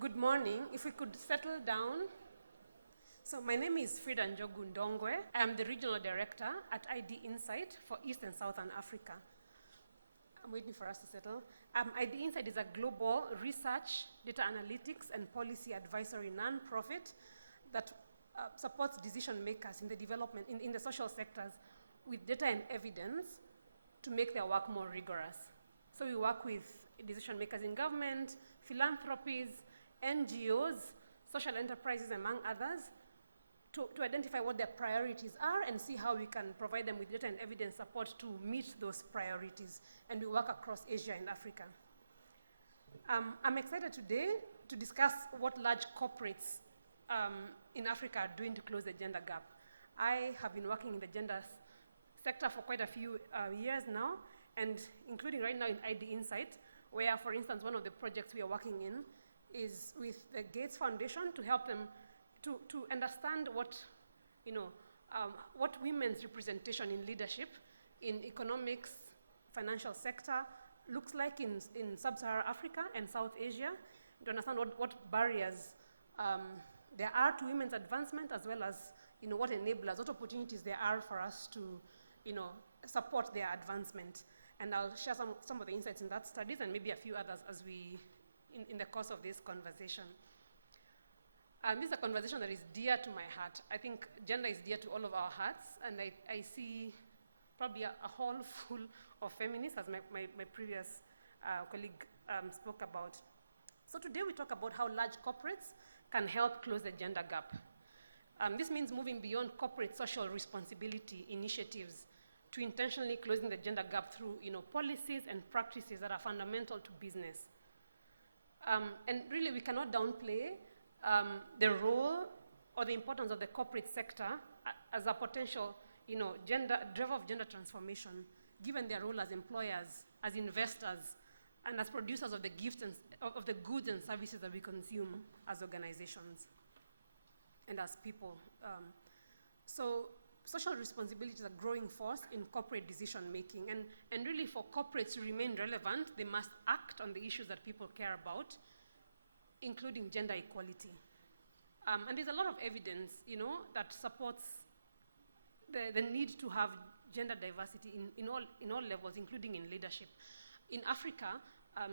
Good morning. If we could settle down. So my name is Frida Njogu Ndongwe. I am the Regional Director at ID Insight for East and Southern Africa. I'm waiting for us to settle. ID Insight is a global research, data analytics, and policy advisory nonprofit that supports decision makers in the development, in the social sectors with data and evidence to make their work more rigorous. So we work with decision makers in government, philanthropies, NGOs, social enterprises, among others, to identify what their priorities are and see how we can provide them with data and evidence support to meet those priorities. And we work across Asia and Africa. I'm excited today to discuss what large corporates in Africa are doing to close the gender gap. I have been working in the gender sector for quite a few years now, and including right now in ID Insight, where, for instance, one of the projects we are working in is with the Gates Foundation to help them to understand what women's representation in leadership, in economics, financial sector looks like in sub-Saharan Africa and South Asia, to understand what barriers there are to women's advancement, as well as what enablers, what opportunities there are for us to support their advancement. And I'll share some of the insights in that studies and maybe a few others as we in the course of this conversation. This is a conversation that is dear to my heart. I think gender is dear to all of our hearts, and I see probably a hall full of feminists, as my previous colleague spoke about. So today we talk about how large corporates can help close the gender gap. This means moving beyond corporate social responsibility initiatives to intentionally closing the gender gap through policies and practices that are fundamental to business. And really, we cannot downplay the role or the importance of the corporate sector as a potential, driver of gender transformation, given their role as employers, as investors, and as producers of the gifts and of the goods and services that we consume as organizations and as people. So social responsibility is a growing force in corporate decision making, and really for corporates to remain relevant, they must act on the issues that people care about, including gender equality. And there's a lot of evidence, that supports the need to have gender diversity in all levels, including in leadership. In Africa,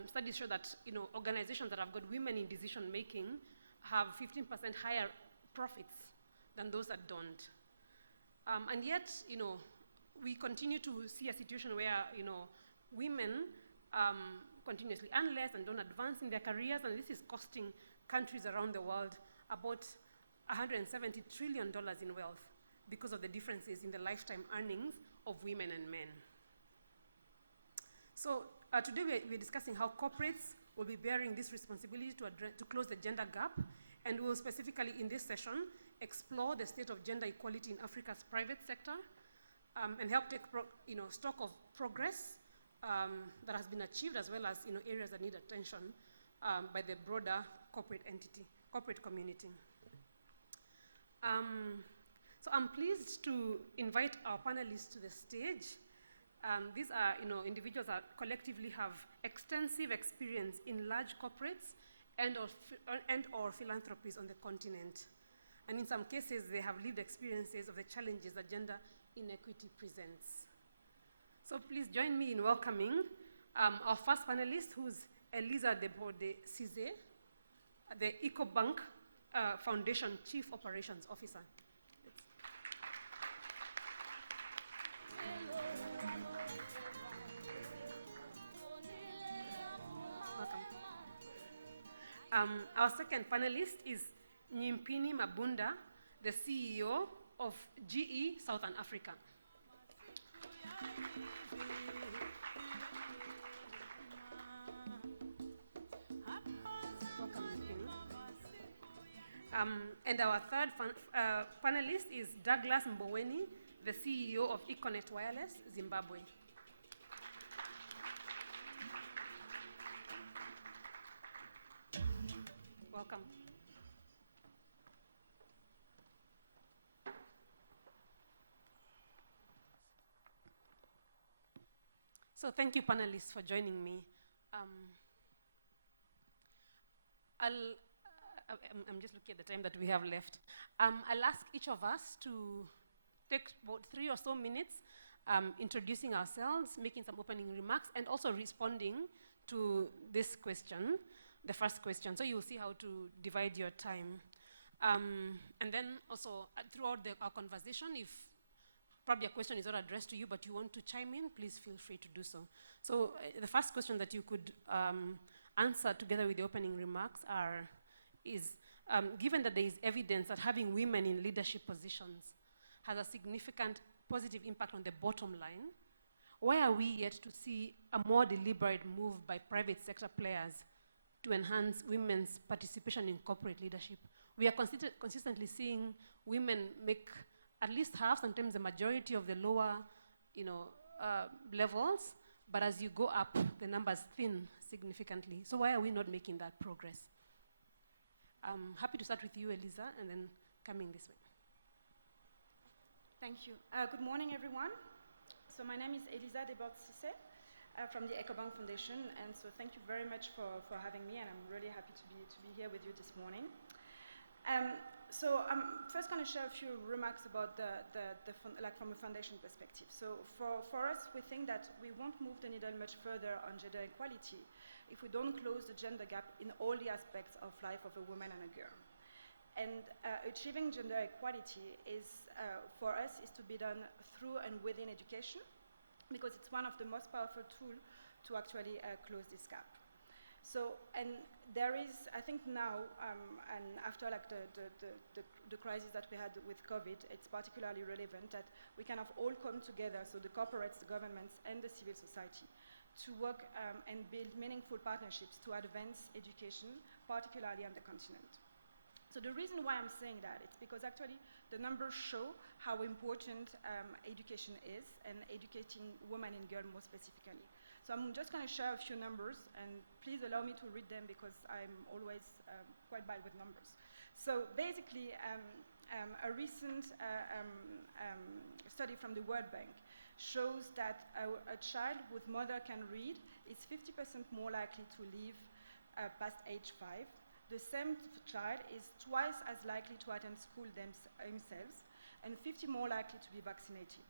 studies show that organizations that have got women in decision making have 15% higher profits than those that don't. And yet, we continue to see a situation where, women continuously earn less and don't advance in their careers, and this is costing countries around the world about $170 trillion in wealth because of the differences in the lifetime earnings of women and men. So today we're discussing how corporates will be bearing this responsibility to close the gender gap, and we will specifically in this session explore the state of gender equality in Africa's private sector and help take stock of progress that has been achieved, as well as areas that need attention by the broader corporate community. So I'm pleased to invite our panelists to the stage. These are individuals that collectively have extensive experience in large corporates and or philanthropies on the continent. And in some cases, they have lived experiences of the challenges that gender inequity presents. So please join me in welcoming our first panelist, who's Eliza Deborde-Cizé, the EcoBank Foundation Chief Operations Officer. Welcome. Our second panelist is Nyimpini Mabunda, the CEO of GE Southern Africa. Welcome, Nyimpini. And our third panelist is Douglas Mboweni, the CEO of Econet Wireless, Zimbabwe. Welcome. So thank you, panelists, for joining me. I'll I'm just looking at the time that we have left. I'll ask each of us to take about 3 or so minutes introducing ourselves, making some opening remarks, and also responding to this question, the first question. So you'll see how to divide your time. And then also, throughout our conversation, if probably a question is not addressed to you, but you want to chime in, please feel free to do so. So the first question that you could answer together with the opening remarks is, given that there is evidence that having women in leadership positions has a significant positive impact on the bottom line, why are we yet to see a more deliberate move by private sector players to enhance women's participation in corporate leadership? We are consistently seeing women make at least half, sometimes the majority of the lower levels, but as you go up, the numbers thin significantly. So why are we not making that progress? I'm happy to start with you, Eliza, and then coming this way. Thank you. Good morning, everyone. So my name is Eliza Desbordes-Cissé from the EcoBank Foundation, and so thank you very much for having me, and I'm really happy to be here with you this morning. So I'm first going to share a few remarks about from a foundation perspective. So for us, we think that we won't move the needle much further on gender equality if we don't close the gender gap in all the aspects of life of a woman and a girl. And achieving gender equality for us is to be done through and within education, because it's one of the most powerful tools to actually close this gap. So, and there is, I think now, and after the crisis that we had with COVID, it's particularly relevant that we kind of all come together, so the corporates, the governments, and the civil society, to work and build meaningful partnerships to advance education, particularly on the continent. So the reason why I'm saying that, it's because actually the numbers show how important education is, and educating women and girls more specifically. So I'm just going to share a few numbers, and please allow me to read them because I'm always quite bad with numbers. So basically, a recent study from the World Bank shows that a child whose mother can read is 50% more likely to live past age 5. The same child is twice as likely to attend school themselves, and 50 more likely to be vaccinated.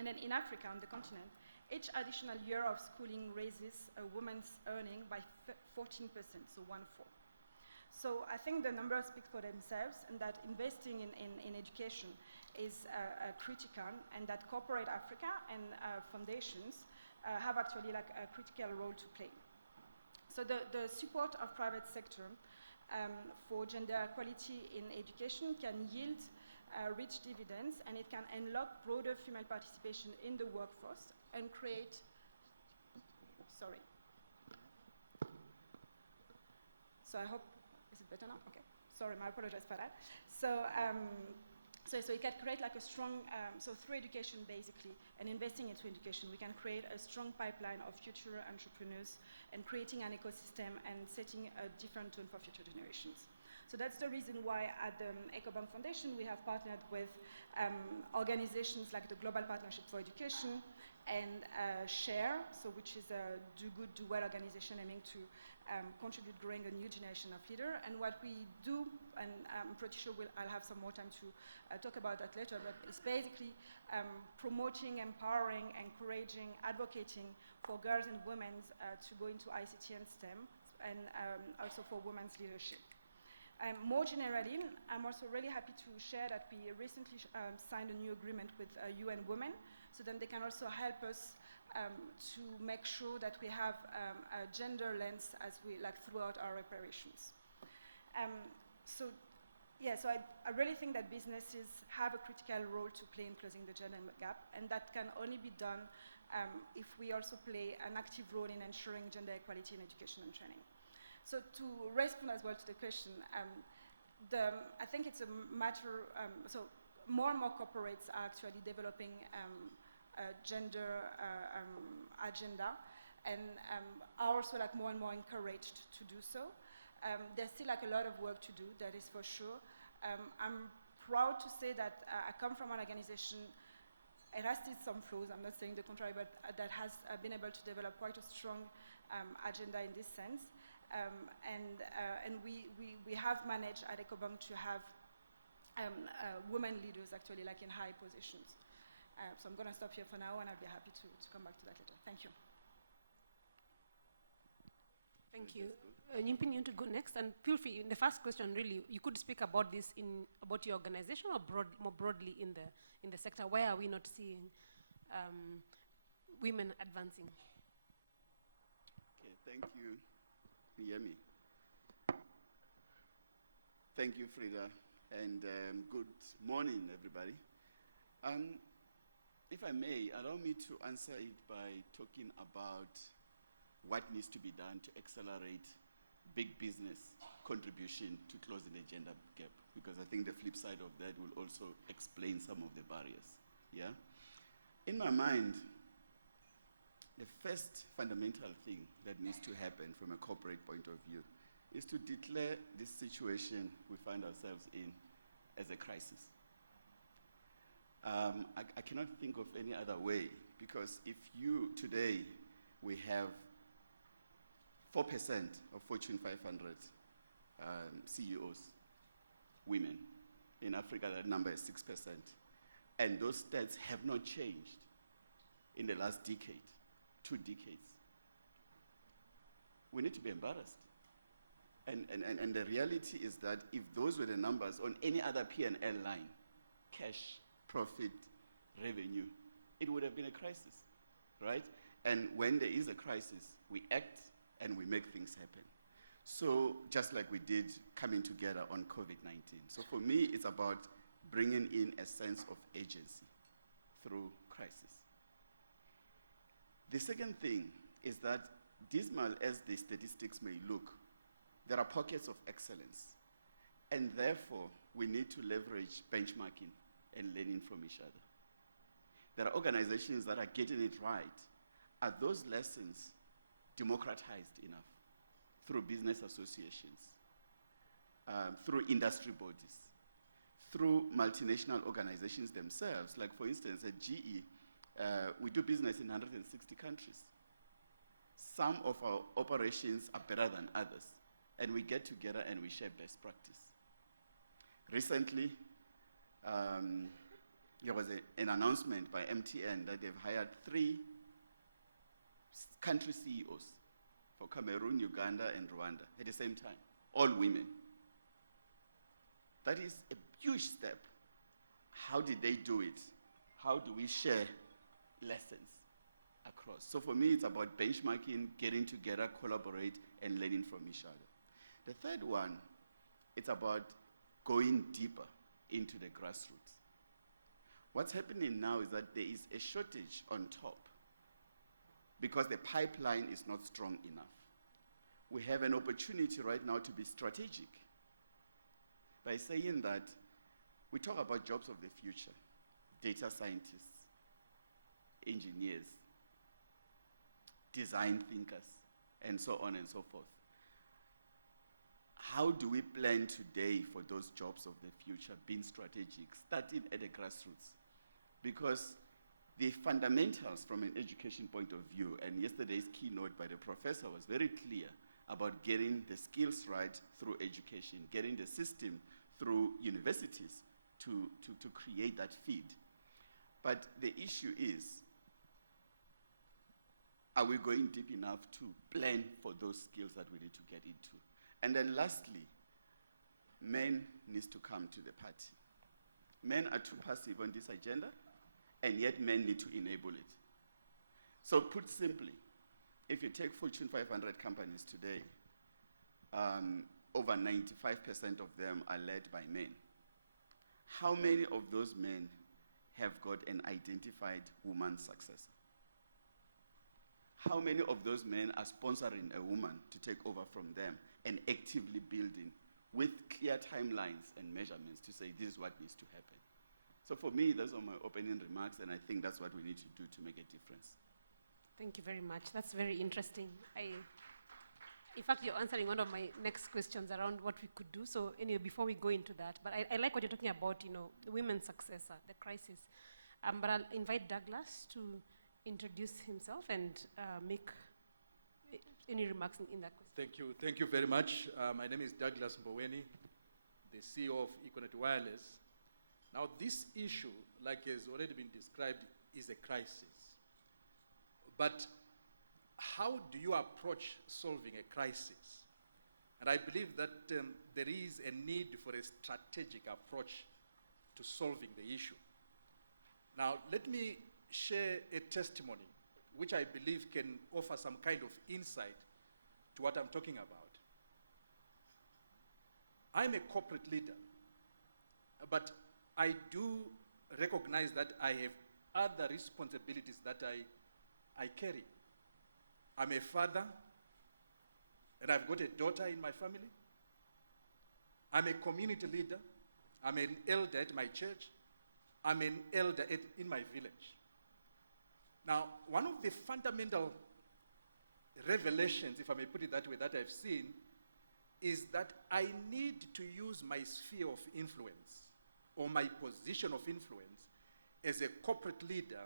And then in Africa, on the continent, each additional year of schooling raises a woman's earning by 14%, so 1/4. So I think the numbers speak for themselves, and that investing in education is critical, and that corporate Africa and foundations have actually like a critical role to play. So the support of private sector for gender equality in education can yield rich dividends, and it can unlock broader female participation in the workforce and create, sorry. So I hope, is it better now? Okay, sorry, I apologize for that. So, so it can create like a strong, so through education basically, and investing into education, we can create a strong pipeline of future entrepreneurs and creating an ecosystem and setting a different tone for future generations. So that's the reason why at the EcoBank Foundation we have partnered with organizations like the Global Partnership for Education and SHARE, so which is a Do Good, Do Well organization aiming to contribute growing a new generation of leaders. And what we do, and I'm pretty sure I'll have some more time to talk about that later, but it's basically promoting, empowering, encouraging, advocating for girls and women to go into ICT and STEM, and also for women's leadership. More generally, I'm also really happy to share that we recently signed a new agreement with UN Women, so then they can also help us to make sure that we have a gender lens as we like throughout our operations. So I really think that businesses have a critical role to play in closing the gender gap, and that can only be done if we also play an active role in ensuring gender equality in education and training. So to respond as well to the question, I think it's a matter, so more and more corporates are actually developing a gender agenda, and are also like more and more encouraged to do so. There's still like a lot of work to do, that is for sure. I'm proud to say that I come from an organization, it has still some flaws, I'm not saying the contrary, but that has been able to develop quite a strong agenda in this sense. And we have managed at Ecobang to have women leaders actually like in high positions. So I'm going to stop here for now, and I'll be happy to come back to that later. Thank you. Thank you. Nyimpin, you want to go next? And feel free, in the first question, really, you could speak about this about your organization or more broadly in the sector. Why are we not seeing women advancing? Okay, thank you, Yemi. Thank you, Frida, and good morning, everybody. If I may, allow me to answer it by talking about what needs to be done to accelerate big business contribution to closing the gender gap, because I think the flip side of that will also explain some of the barriers, yeah? In my mind, the first fundamental thing that needs to happen from a corporate point of view is to declare this situation we find ourselves in as a crisis. I cannot think of any other way, because if today, we have 4% of Fortune 500 CEOs, women. In Africa, that number is 6%. And those stats have not changed in the last decade, 2 decades. We need to be embarrassed. And the reality is that if those were the numbers on any other P&L line, cash, profit, revenue, it would have been a crisis, right? And when there is a crisis, we act and we make things happen. So just like we did coming together on COVID-19. So for me, it's about bringing in a sense of agency through crisis. The second thing is that, dismal as the statistics may look, there are pockets of excellence. And therefore, we need to leverage benchmarking and learning from each other. There are organizations that are getting it right. Are those lessons democratized enough through business associations, through industry bodies, through multinational organizations themselves? Like, for instance, at GE, we do business in 160 countries. Some of our operations are better than others, and we get together and we share best practice. Recently, there was an announcement by MTN that they've hired 3 country CEOs for Cameroon, Uganda, and Rwanda at the same time, all women. That is a huge step. How did they do it? How do we share lessons across? So for me, it's about benchmarking, getting together, collaborate, and learning from each other. The third one, it's about going deeper into the grassroots. What's happening now is that there is a shortage on top because the pipeline is not strong enough. We have an opportunity right now to be strategic by saying that we talk about jobs of the future, data scientists, engineers, design thinkers, and so on and so forth. How do we plan today for those jobs of the future, being strategic, starting at the grassroots? Because the fundamentals from an education point of view, and yesterday's keynote by the professor was very clear about getting the skills right through education, getting the system through universities to create that feed. But the issue is, are we going deep enough to plan for those skills that we need to get into? And then lastly, men need to come to the party. Men are too passive on this agenda, and yet men need to enable it. So put simply, if you take Fortune 500 companies today, over 95% of them are led by men. How many of those men have got an identified woman successor? How many of those men are sponsoring a woman to take over from them and actively building with clear timelines and measurements to say this is what needs to happen? So for me, those are my opening remarks, and I think that's what we need to do to make a difference. Thank you very much. That's very interesting. In fact, you're answering one of my next questions around what we could do. So anyway, before we go into that, but I like what you're talking about, the women's successor, the crisis. But I'll invite Douglas to introduce himself and any remarks in that question? Thank you very much. My name is Douglas Mboweni, the CEO of Econet Wireless. Now, this issue, like has already been described, is a crisis. But how do you approach solving a crisis? And I believe that there is a need for a strategic approach to solving the issue. Now, let me share a testimony which I believe can offer some kind of insight to what I'm talking about. I'm a corporate leader, but I do recognize that I have other responsibilities that I carry. I'm a father, and I've got a daughter in my family. I'm a community leader. I'm an elder at my church. I'm an elder in my village. Now, one of the fundamental revelations, if I may put it that way, that I've seen is that I need to use my sphere of influence or my position of influence as a corporate leader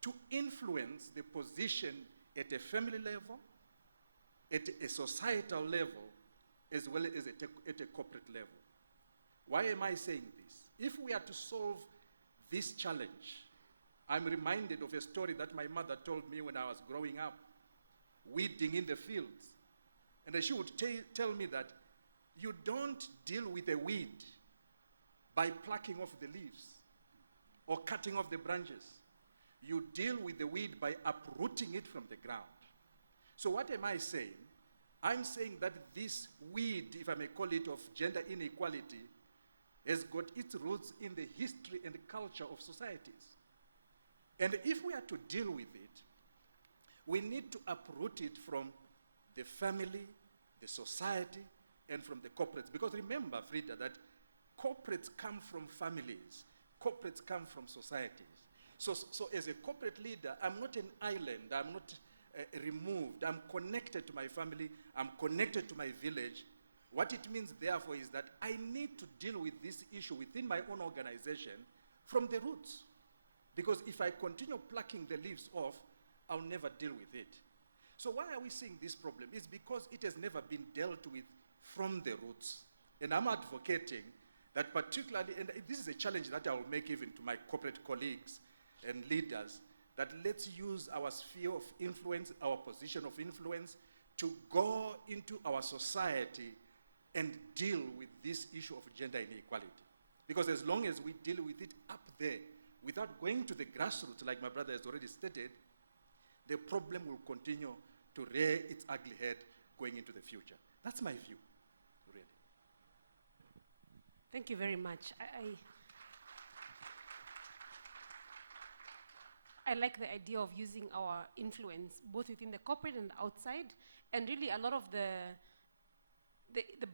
to influence the position at a family level, at a societal level, as well as at a corporate level. Why am I saying this? If we are to solve this challenge, I'm reminded of a story that my mother told me when I was growing up, weeding in the fields. And she would tell me that you don't deal with a weed by plucking off the leaves or cutting off the branches. You deal with the weed by uprooting it from the ground. So what am I saying? I'm saying that this weed, if I may call it, of gender inequality has got its roots in the history and culture of societies. And if we are to deal with it, we need to uproot it from the family, the society, and from the corporates. Because remember, Frida, that corporates come from families. Corporates come from societies. So as a corporate leader, I'm not an island. I'm not removed. I'm connected to my family. I'm connected to my village. What it means, therefore, is that I need to deal with this issue within my own organization from the roots. Because if I continue plucking the leaves off, I'll never deal with it. So why are we seeing this problem? It's because it has never been dealt with from the roots. And I'm advocating that particularly, and this is a challenge that I will make even to my corporate colleagues and leaders, that let's use our sphere of influence, our position of influence, to go into our society and deal with this issue of gender inequality. Because as long as we deal with it up there, without going to the grassroots, like my brother has already stated, the problem will continue to rear its ugly head going into the future. That's my view, really. Thank you very much. I like the idea of using our influence both within the corporate and outside, and really a lot of the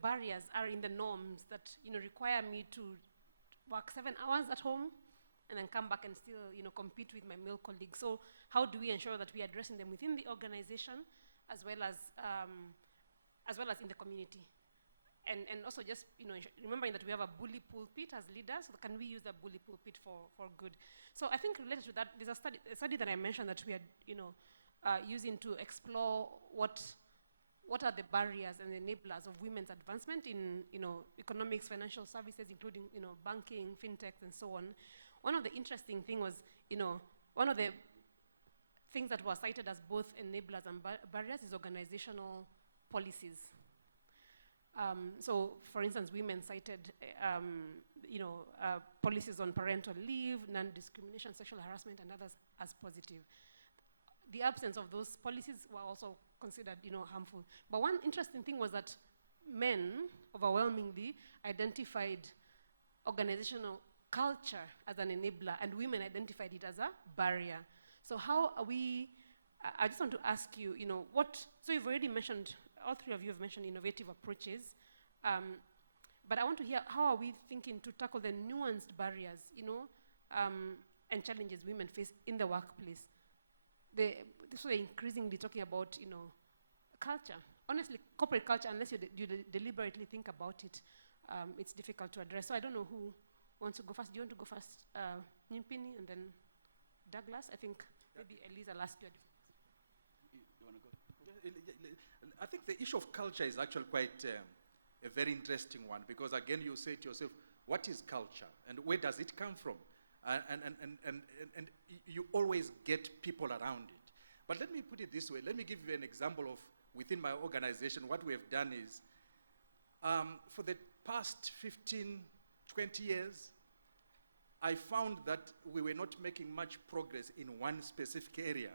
barriers are in the norms that require me to work 7 hours at home and then come back and still compete with my male colleagues. So how do we ensure that we are addressing them within the organization as well as in the community? And also just remembering that we have a bully pulpit as leaders, so can we use a bully pulpit for good? So I think related to that, there's a study that I mentioned that we are using to explore what are the barriers and enablers of women's advancement in economics, financial services, including banking, fintechs, and so on. One of the interesting things was one of the things that were cited as both enablers and barriers is organizational policies. So, for instance, women cited policies on parental leave, non-discrimination, sexual harassment, and others as positive. The absence of those policies were also considered, harmful. But one interesting thing was that men overwhelmingly identified organizational culture as an enabler, and women identified it as a barrier. So how are we? I just want to ask you, so you've already mentioned, all three of you have mentioned innovative approaches, but I want to hear how are we thinking to tackle the nuanced barriers, and challenges women face in the workplace. So they're increasingly talking about, culture. Honestly, corporate culture, unless you deliberately think about it, it's difficult to address. So I don't know who wants to go first. Do you want to go first, Nyimpini, and then Douglas? I think maybe Elisa last year. You want to go? I think the issue of culture is actually quite a very interesting one, because again, you say to yourself, what is culture and where does it come from? And you always get people around it. But let me put it this way. Let me give you an example of within my organization. What we have done is, for the past 15, 20 years, I found that we were not making much progress in one specific area.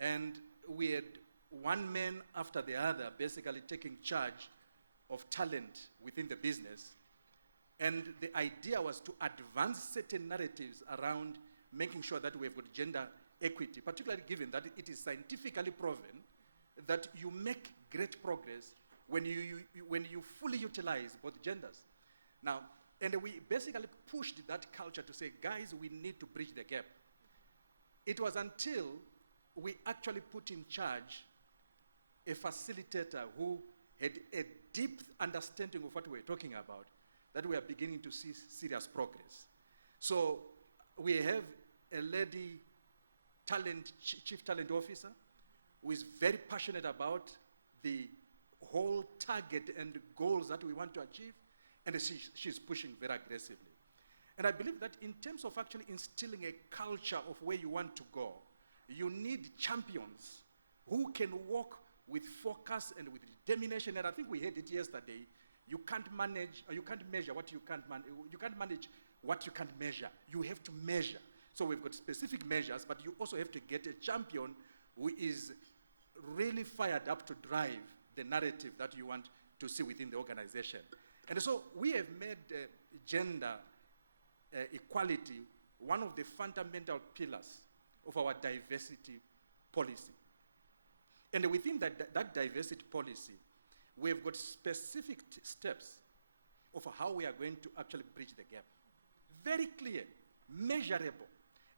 And we had one man after the other basically taking charge of talent within the business. And the idea was to advance certain narratives around making sure that we have got gender equity, particularly given that it is scientifically proven that you make great progress when you fully utilize both genders. Now, and we basically pushed that culture to say, guys, we need to bridge the gap. It was until we actually put in charge a facilitator who had a deep understanding of what we were talking about, that we are beginning to see serious progress. So we have a lady chief talent officer who is very passionate about the whole target and goals that we want to achieve, and she's pushing very aggressively. And I believe that in terms of actually instilling a culture of where you want to go, you need champions who can walk with focus and with determination. And I think we heard it yesterday. You can't manage, or you can't measure what you can't manage. You can't manage what you can't measure. You have to measure. So we've got specific measures, but you also have to get a champion who is really fired up to drive the narrative that you want to see within the organization. And so we have made gender equality one of the fundamental pillars of our diversity policy. And within that diversity policy, we've got specific steps of how we are going to actually bridge the gap. Very clear, measurable.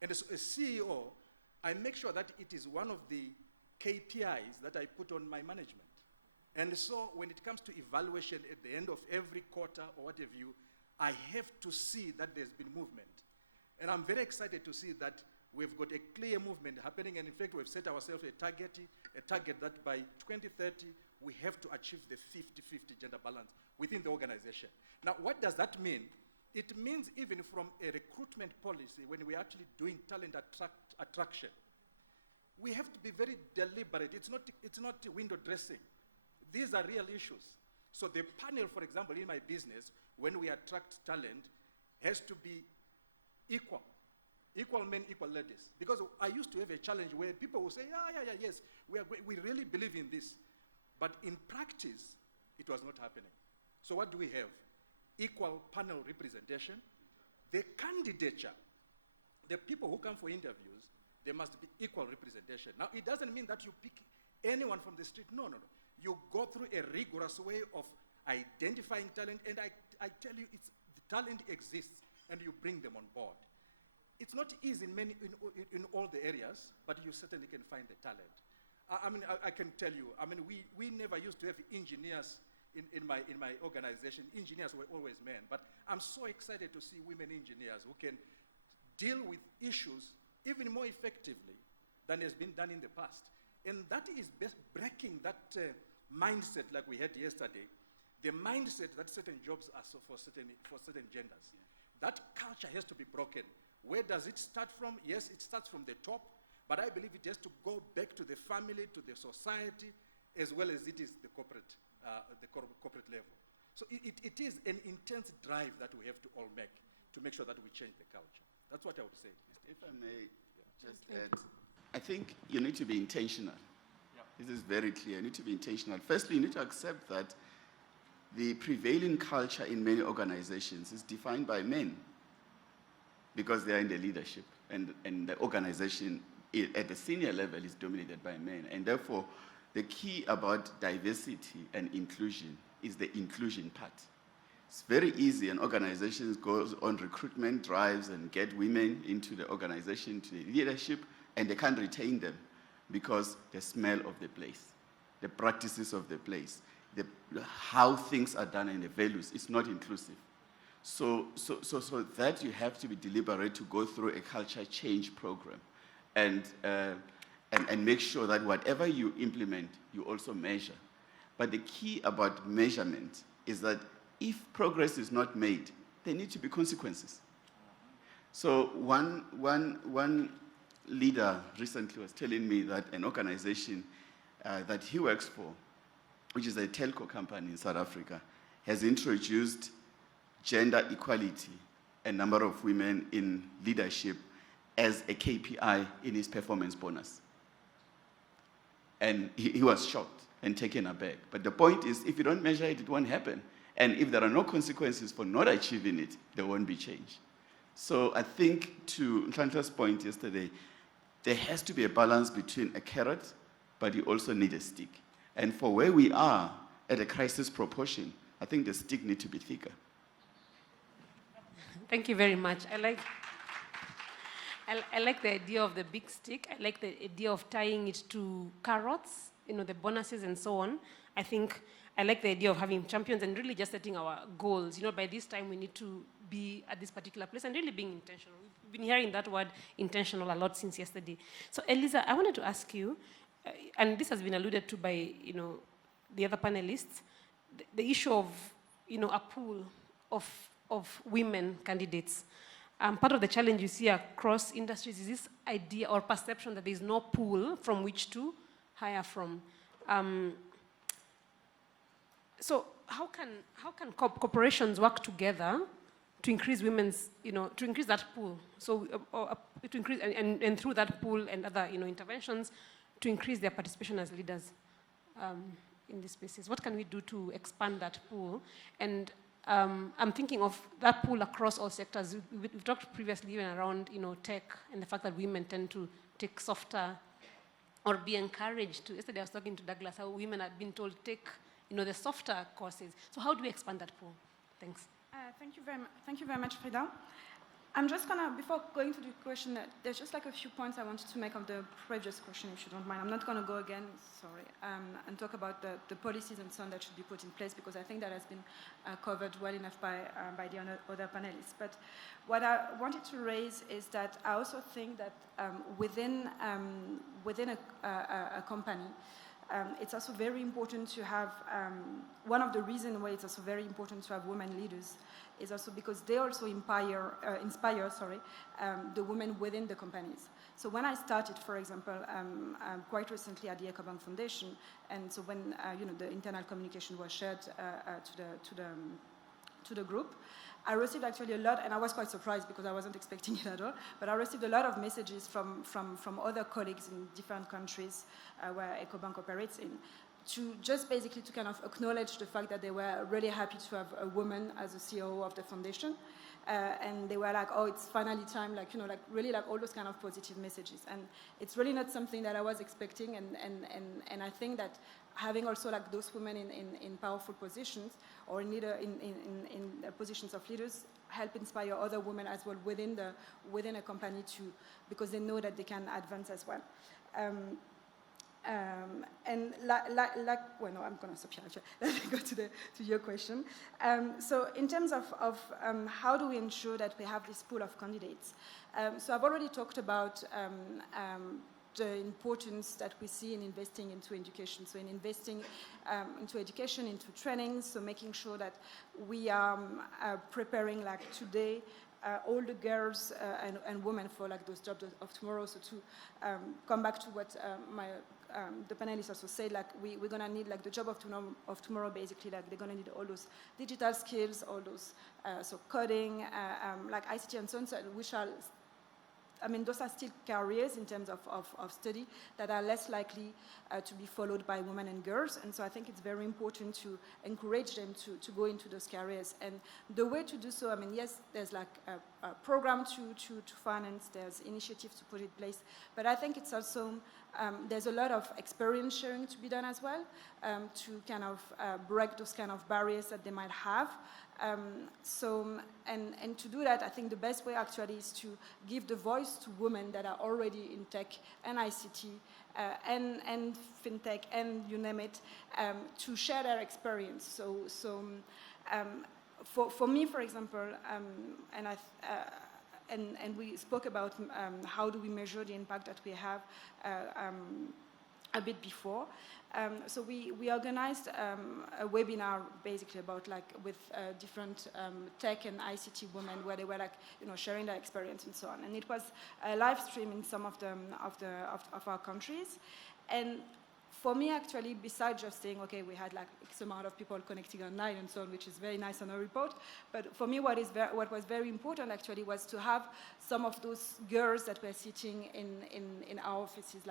And as a CEO, I make sure that it is one of the KPIs that I put on my management. And so when it comes to evaluation at the end of every quarter or what have you, I have to see that there's been movement. And I'm very excited to see that we've got a clear movement happening, and in fact, we've set ourselves a target that by 2030, we have to achieve the 50-50 gender balance within the organization. Now, what does that mean? It means even from a recruitment policy, when we're actually doing talent attraction, we have to be very deliberate. It's not window dressing. These are real issues. So the panel, for example, in my business, when we attract talent, has to be equal. Equal men, equal ladies. Because I used to have a challenge where people will say, yes, we really believe in this. But in practice, it was not happening. So what do we have? Equal panel representation. The candidature, the people who come for interviews, there must be equal representation. Now, it doesn't mean that you pick anyone from the street. No. You go through a rigorous way of identifying talent, and I tell you, the talent exists, and you bring them on board. It's not easy in all the areas, but you certainly can find the talent. I can tell you, we never used to have engineers in my organization. Engineers were always men, but I'm so excited to see women engineers who can deal with issues even more effectively than has been done in the past. And that is breaking that mindset like we had yesterday, the mindset that certain jobs are for certain genders. Yeah. That culture has to be broken. Where does it start from? Yes, it starts from the top, but I believe it has to go back to the family, to the society, as well as it is the corporate level. So it is an intense drive that we have to all make to make sure that we change the culture. That's what I would say. If I may just add, I think you need to be intentional. Yeah. This is very clear. You need to be intentional. Firstly, you need to accept that the prevailing culture in many organizations is defined by men because they are in the leadership, and the organization at the senior level is dominated by men. And therefore, the key about diversity and inclusion is the inclusion part. It's very easy, an organization goes on recruitment drives and get women into the organization, to the leadership, and they can't retain them because the smell of the place, the practices of the place, how things are done and the values, it's not inclusive. So that you have to be deliberate to go through a culture change program. And and make sure that whatever you implement, you also measure. But the key about measurement is that if progress is not made, there need to be consequences. So one leader recently was telling me that an organization that he works for, which is a telco company in South Africa, has introduced gender equality and number of women in leadership as a KPI in his performance bonus. And he was shocked and taken aback. But the point is, if you don't measure it, it won't happen. And if there are no consequences for not achieving it, there won't be change. So I think, to Nhlanhla's point yesterday, there has to be a balance between a carrot, but you also need a stick. And for where we are at a crisis proportion, I think the stick needs to be thicker. Thank you very much. I like the idea of the big stick. I like the idea of tying it to carrots, the bonuses and so on. I like the idea of having champions and really just setting our goals. By this time we need to be at this particular place and really being intentional. We've been hearing that word intentional a lot since yesterday. So Eliza, I wanted to ask you, and this has been alluded to by the other panelists, the issue of a pool of women candidates. Part of the challenge you see across industries is this idea or perception that there is no pool from which to hire from. So how can corporations work together to increase women's, to increase that pool? So to increase and through that pool and other interventions to increase their participation as leaders in these spaces. What can we do to expand that pool? And I'm thinking of that pool across all sectors. We've talked previously even around tech and the fact that women tend to take softer or be encouraged to. Yesterday I was talking to Douglas how women had been told take the softer courses. So how do we expand that pool? Thanks. Thank you very much, Frida. I'm just gonna, before going to the question, there's just like a few points I wanted to make on the previous question, if you don't mind. I'm not gonna go again, sorry, and talk about the policies and so on that should be put in place, because I think that has been covered well enough by the other panelists. But what I wanted to raise is that I also think that within a company, it's also very important to have, one of the reasons why it's also very important to have women leaders is also because they also inspire the women within the companies. So when I started, for example, quite recently at the EcoBank Foundation, and so when the internal communication was shared to the group, I received actually a lot, and I was quite surprised because I wasn't expecting it at all, but I received a lot of messages from other colleagues in different countries where EcoBank operates in, to just basically to kind of acknowledge the fact that they were really happy to have a woman as a CEO of the foundation. And they were like, oh, it's finally time, really all those kind of positive messages. And it's really not something that I was expecting, and I think that having also those women in powerful positions or in positions of leaders help inspire other women as well within a company too, because they know that they can advance as well. And well, no, I'm going to stop here actually. Let me go to your question. So in terms of how do we ensure that we have this pool of candidates? So I've already talked about the importance that we see in investing into education. So in investing into education, into training, so making sure that we are preparing today all the girls and women for those jobs of tomorrow. So to come back to what the panelists also said, we're gonna need the job of tomorrow. Basically, they're gonna need all those digital skills, all those so coding, ICT and so on, which are. Those are still careers in terms of study that are less likely to be followed by women and girls. And so I think it's very important to encourage them to go into those careers. And the way to do so, yes, there's a program to finance, there's initiatives to put in place, but I think it's also, there's a lot of experience sharing to be done as well, to kind of break those kind of barriers that they might have. And to do that, I think the best way actually is to give the voice to women that are already in tech and ICT and fintech and you name it, to share their experience. So for me, for example, and and we spoke about how do we measure the impact that we have a bit before. So we organized a webinar basically about with different tech and ICT women where they were sharing their experience and so on. And it was a live stream in some of our countries. And for me, actually, besides just saying, okay, we had X amount of people connecting online and so on, which is very nice on a report, but for me, what was very important actually was to have some of those girls that were sitting in our offices,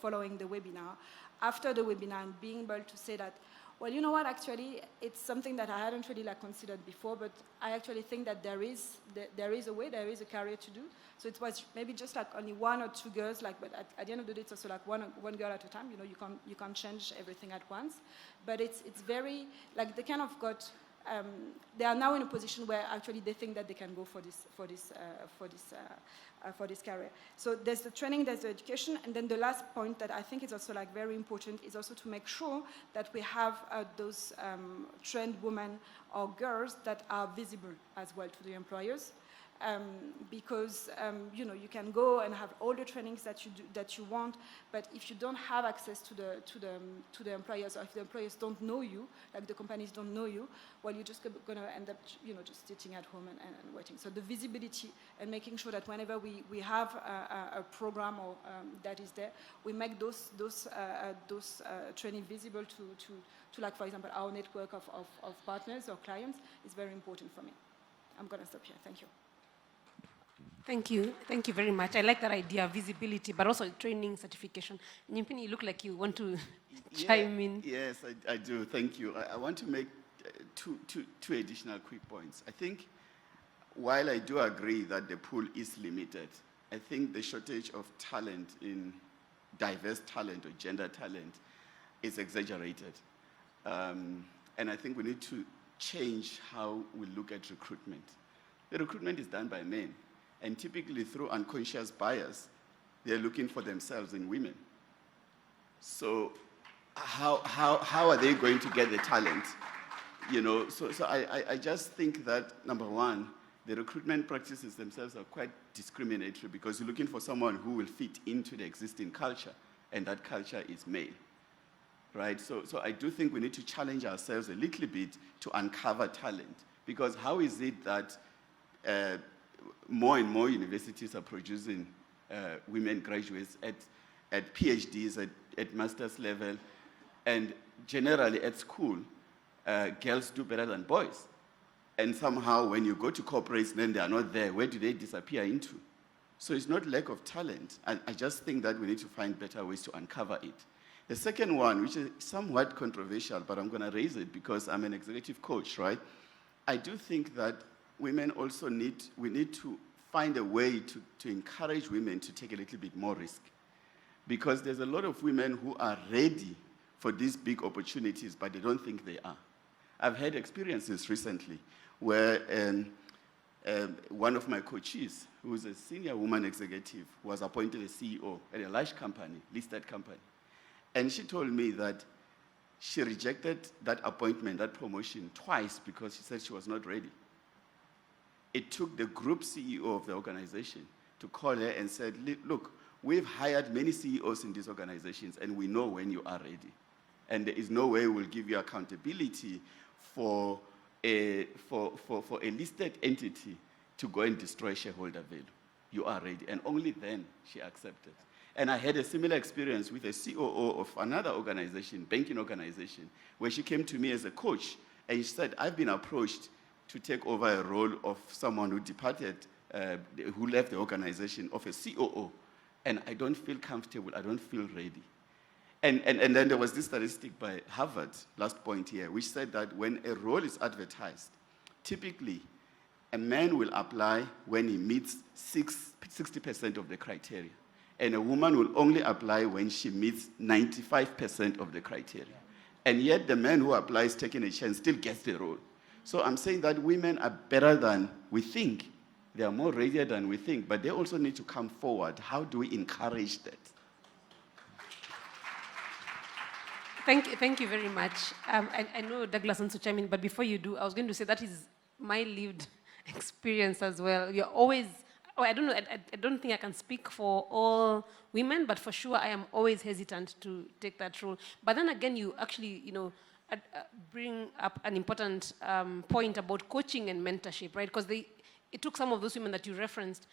following the webinar, after the webinar, and being able to say that, well, you know what, actually, it's something that I hadn't really considered before, but I actually think that there is a way, there is a career to do. So it was maybe just only one or two girls, but at the end of the day, it's also one girl at a time. You can't change everything at once, but it's very they kind of got. They are now in a position where actually they think that they can go for this career. So there's the training, there's the education, and then the last point that I think is also very important is also to make sure that we have those trained women or girls that are visible as well to the employers. Because you can go and have all the trainings that you want, but if you don't have access to the employers, or if the employers don't know you, the companies don't know you, well, you're just going to end up just sitting at home and waiting. So the visibility and making sure that whenever we have a program or that is there, we make those training visible to for example, our network of partners or clients is very important for me. I'm going to stop here. Thank you. Thank you very much. I like that idea, visibility, but also training, certification. Nyimpini, you look like you want to chime in. Yes, I do. Thank you. I want to make two additional quick points. I think while I do agree that the pool is limited, I think the shortage of talent in diverse talent or gender talent is exaggerated. And I think we need to change how we look at recruitment. The recruitment is done by men. And typically through unconscious bias, they're looking for themselves in women. So how are they going to get the talent? So I just think that, number one, the recruitment practices themselves are quite discriminatory because you're looking for someone who will fit into the existing culture, and that culture is male, right? So I do think we need to challenge ourselves a little bit to uncover talent, because how is it that more and more universities are producing women graduates at PhDs, at master's level, and generally at school, girls do better than boys. And somehow when you go to corporates, then they are not there. Where do they disappear into? So it's not lack of talent. I just think that we need to find better ways to uncover it. The second one, which is somewhat controversial, but I'm going to raise it because I'm an executive coach, right? I do think that women also we need to find a way to encourage women to take a little bit more risk. Because there's a lot of women who are ready for these big opportunities, but they don't think they are. I've had experiences recently where one of my coaches, who is a senior woman executive, was appointed a CEO at a large company, listed company. And she told me that she rejected that appointment, that promotion, twice because she said she was not ready. It took the group CEO of the organization to call her and said, look, we've hired many CEOs in these organizations, and we know when you are ready. And there is no way we'll give you accountability for a listed entity to go and destroy shareholder value. You are ready. And only then she accepted. And I had a similar experience with a COO of another organization, banking organization, where she came to me as a coach, and she said, I've been approached to take over a role of someone who departed, who left the organization, of a COO, and I don't feel comfortable, I don't feel ready. And then there was this statistic by Harvard, last point here, which said that when a role is advertised, typically a man will apply when he meets 60% of the criteria, and a woman will only apply when she meets 95% of the criteria. And yet the man who applies taking a chance still gets the role. So I'm saying that women are better than we think. They are more ready than we think, but they also need to come forward. How do we encourage that? Thank you very much. I know Douglas wants to chime in, but before you do, I was going to say that is my lived experience as well. You're always, oh, I don't know, I don't think I can speak for all women, but for sure I am always hesitant to take that role. But then again, you actually, bring up an important point about coaching and mentorship, right? Because it took some of those women that you referenced,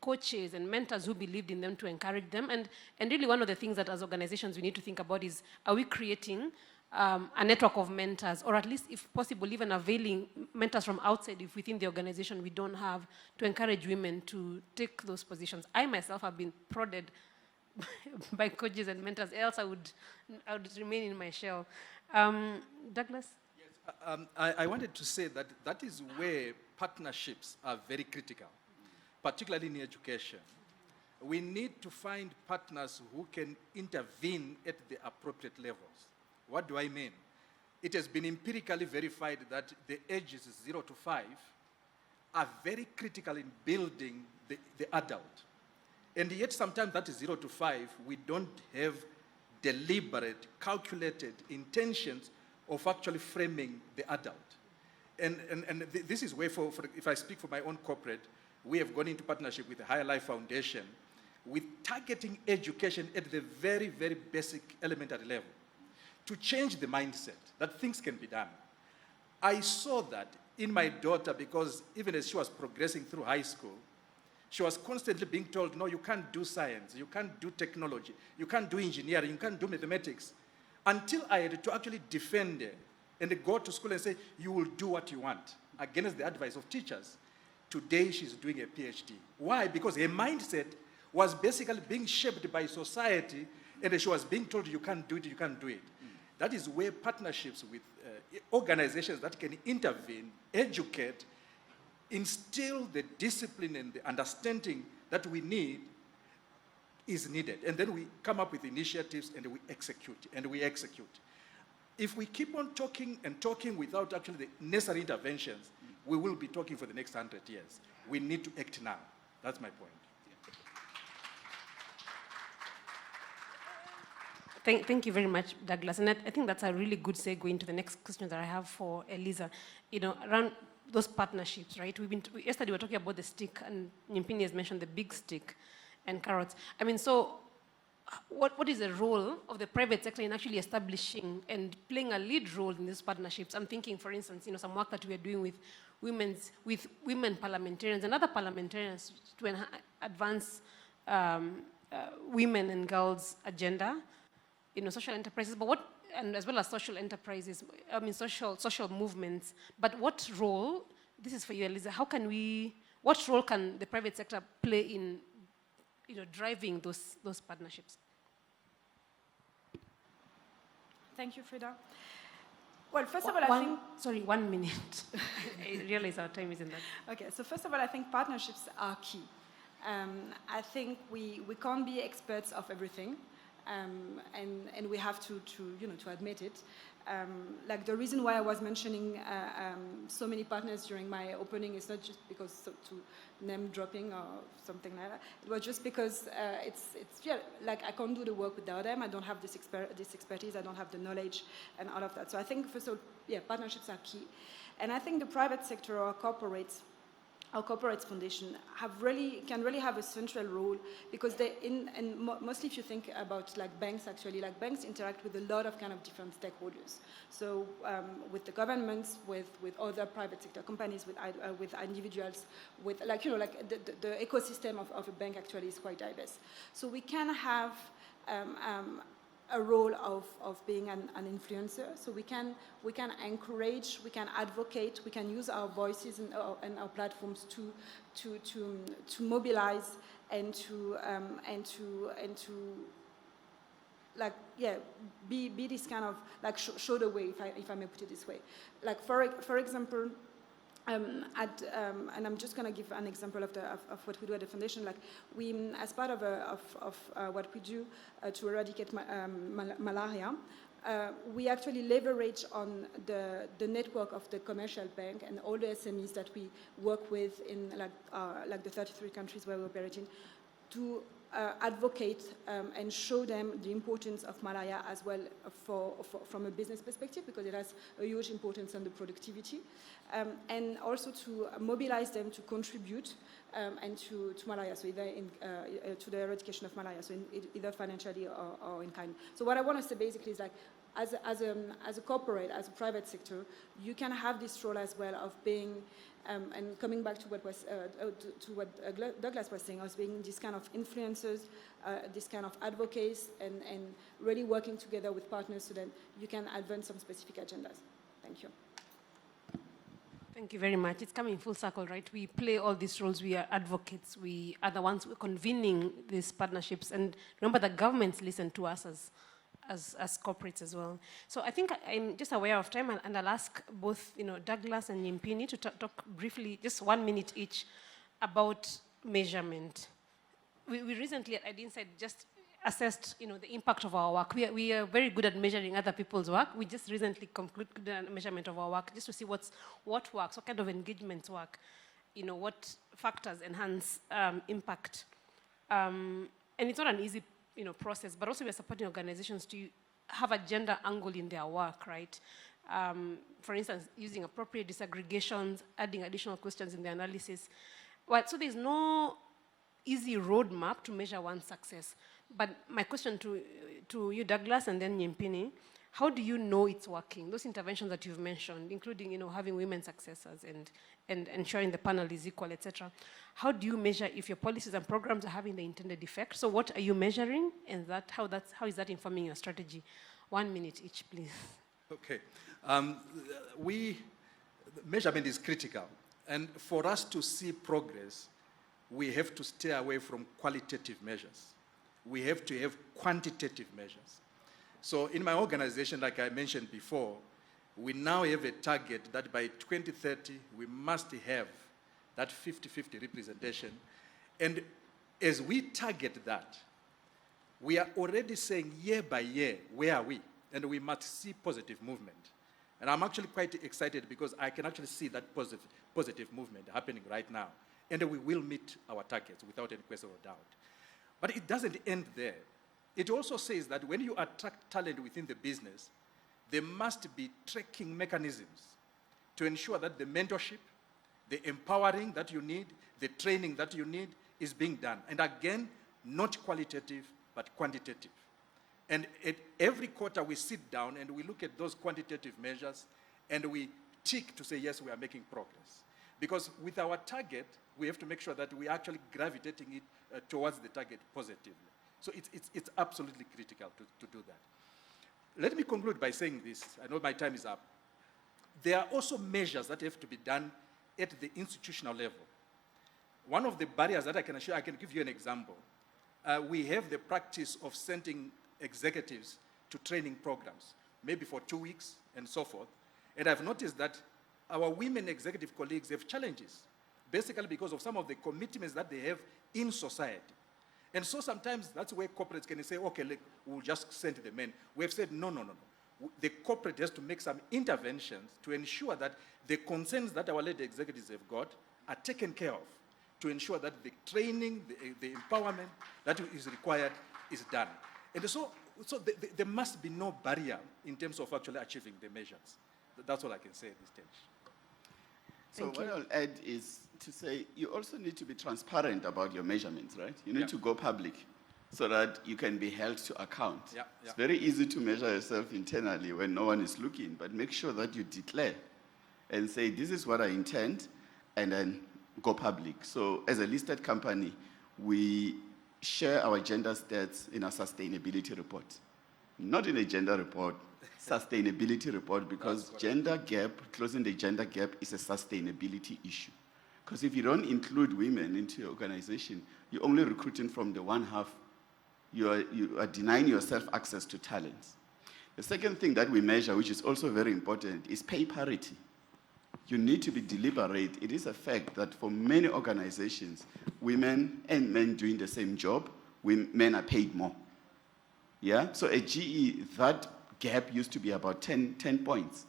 coaches and mentors who believed in them to encourage them. And really one of the things that as organizations we need to think about is, are we creating a network of mentors, or at least, if possible, even availing mentors from outside if within the organization we don't have, to encourage women to take those positions. I myself have been prodded by coaches and mentors, else I would remain in my shell. Douglas? Yes, I wanted to say that is where partnerships are very critical, particularly in education. We need to find partners who can intervene at the appropriate levels. What do I mean? It has been empirically verified that the ages 0 to 5 are very critical in building the adult. And yet sometimes that is 0 to 5, we don't have deliberate, calculated intentions of actually framing the adult. And this is where, if I speak for my own corporate, we have gone into partnership with the Higher Life Foundation with targeting education at the very, very basic elementary level to change the mindset that things can be done. I saw that in my daughter because even as she was progressing through high school, she was constantly being told, no, you can't do science, you can't do technology, you can't do engineering, you can't do mathematics, until I had to actually defend her and go to school and say, you will do what you want, against the advice of teachers. Today, she's doing a PhD. Why? Because her mindset was basically being shaped by society, and she was being told, you can't do it, you can't do it. That is where partnerships with organizations that can intervene, educate, instill the discipline and the understanding that we need is needed. And then we come up with initiatives and we execute. If we keep on talking and talking without actually the necessary interventions, we will be talking for the next 100 years. We need to act now. That's my point. Thank you very much, Douglas. And I think that's a really good segue into the next question that I have for Eliza. Around those partnerships, right? Yesterday we were talking about the stick, and Nyimpini has mentioned the big stick and carrots. I mean, so what is the role of the private sector in actually establishing and playing a lead role in these partnerships? I'm thinking, for instance, some work that we are doing with women parliamentarians and other parliamentarians to advance women and girls' agenda, social enterprises, and as well as social enterprises, social movements. But what role, this is for you, Eliza, what role can the private sector play in, driving those partnerships? Thank you, Frida. Well, first of all, I think... Sorry, 1 minute. I realize our time isn't that. Okay, so first of all, I think partnerships are key. I think we can't be experts of everything. And we have to admit it. Like the reason why I was mentioning so many partners during my opening is not just because to name dropping or something like that. It was just because like I can't do the work without them. I don't have this expertise. I don't have the knowledge and all of that. So I think partnerships are key. And I think the private sector or corporates foundation can really have a central role, because mostly if you think about banks, banks interact with a lot of kind of different stakeholders. So with the governments, with other private sector companies, with individuals, with the ecosystem of a bank actually is quite diverse. So we can have a role of being an influencer. So we can encourage, we can advocate, we can use our voices and our platforms to mobilize and to be this kind of show the way, if I may put it this way. Like for example. And I'm just going to give an example of what we do at the foundation. Like we, as part of what we do to eradicate malaria, we actually leverage on the network of the commercial bank and all the SMEs that we work with in the 33 countries where we operate in, to advocate and show them the importance of Malaya as well from a business perspective, because it has a huge importance on the productivity, and also to mobilize them to contribute and to Malaya, so either to the eradication of Malaya, so either financially or in kind. So what I want to say basically is like, as a corporate, as a private sector, you can have this role as well of being, and coming back to what was Douglas was saying, as being this kind of influencers, this kind of advocates, and really working together with partners so that you can advance some specific agendas. Thank you. Thank you very much. It's coming full circle, right? We play all these roles. We are advocates. We are the ones who are convening these partnerships. And remember that governments listen to us as corporates as well. So I think I'm just aware of time, and I'll ask both, Douglas and Nyimpini to talk briefly, just 1 minute each, about measurement. We recently at IDINSIDE just assessed, the impact of our work. We are very good at measuring other people's work. We just recently concluded a measurement of our work just to see what works, what kind of engagements work, what factors enhance impact. And it's not an easy process, but also we're supporting organizations to have a gender angle in their work, right? For instance, using appropriate disaggregations, adding additional questions in the analysis. Well, so there's no easy roadmap to measure one's success. But my question to you, Douglas, and then Nyimpini, how do you know it's working? Those interventions that you've mentioned, including having women successors and ensuring the panel is equal, etc. How do you measure if your policies and programs are having the intended effect? So what are you measuring, and how is that informing your strategy? 1 minute each, please. Okay. Measurement is critical. And for us to see progress, we have to stay away from qualitative measures. We have to have quantitative measures. So in my organization, like I mentioned before, we now have a target that by 2030, we must have that 50-50 representation. And as we target that, we are already saying year by year, where are we? And we must see positive movement. And I'm actually quite excited because I can actually see that positive movement happening right now. And we will meet our targets without any question or doubt. But it doesn't end there. It also says that when you attract talent within the business, there must be tracking mechanisms to ensure that the mentorship, the empowering that you need, the training that you need is being done. And again, not qualitative, but quantitative. And at every quarter we sit down and we look at those quantitative measures and we tick to say, yes, we are making progress. Because with our target, we have to make sure that we are actually gravitating it towards the target positively. So it's absolutely critical to do that. Let me conclude by saying this. I know my time is up. There are also measures that have to be done at the institutional level. One of the barriers that I can give you an example. We have the practice of sending executives to training programs, maybe for 2 weeks and so forth. And I've noticed that our women executive colleagues have challenges, basically because of some of the commitments that they have in society. And so sometimes that's where corporates can say, okay, look, we'll just send the men. We have said, no. The corporate has to make some interventions to ensure that the concerns that our lady executives have got are taken care of, to ensure that the training, the empowerment that is required is done. And so there must be no barrier in terms of actually achieving the measures. That's all I can say at this stage. So what I'll add is to say you also need to be transparent about your measurements, right? You need to go public so that you can be held to account. It's very easy to measure yourself internally when no one is looking, but make sure that you declare and say, this is what I intend, and then go public. So as a listed company, we share our gender stats in a sustainability report. Not in a gender report, sustainability report, because gender gap, closing the gender gap is a sustainability issue. Because if you don't include women into your organization, you're only recruiting from the one half. You are denying yourself access to talents. The second thing that we measure, which is also very important, is pay parity. You need to be deliberate. It is a fact that for many organizations, women and men doing the same job, men are paid more. Yeah? So at GE, that gap used to be about 10 points.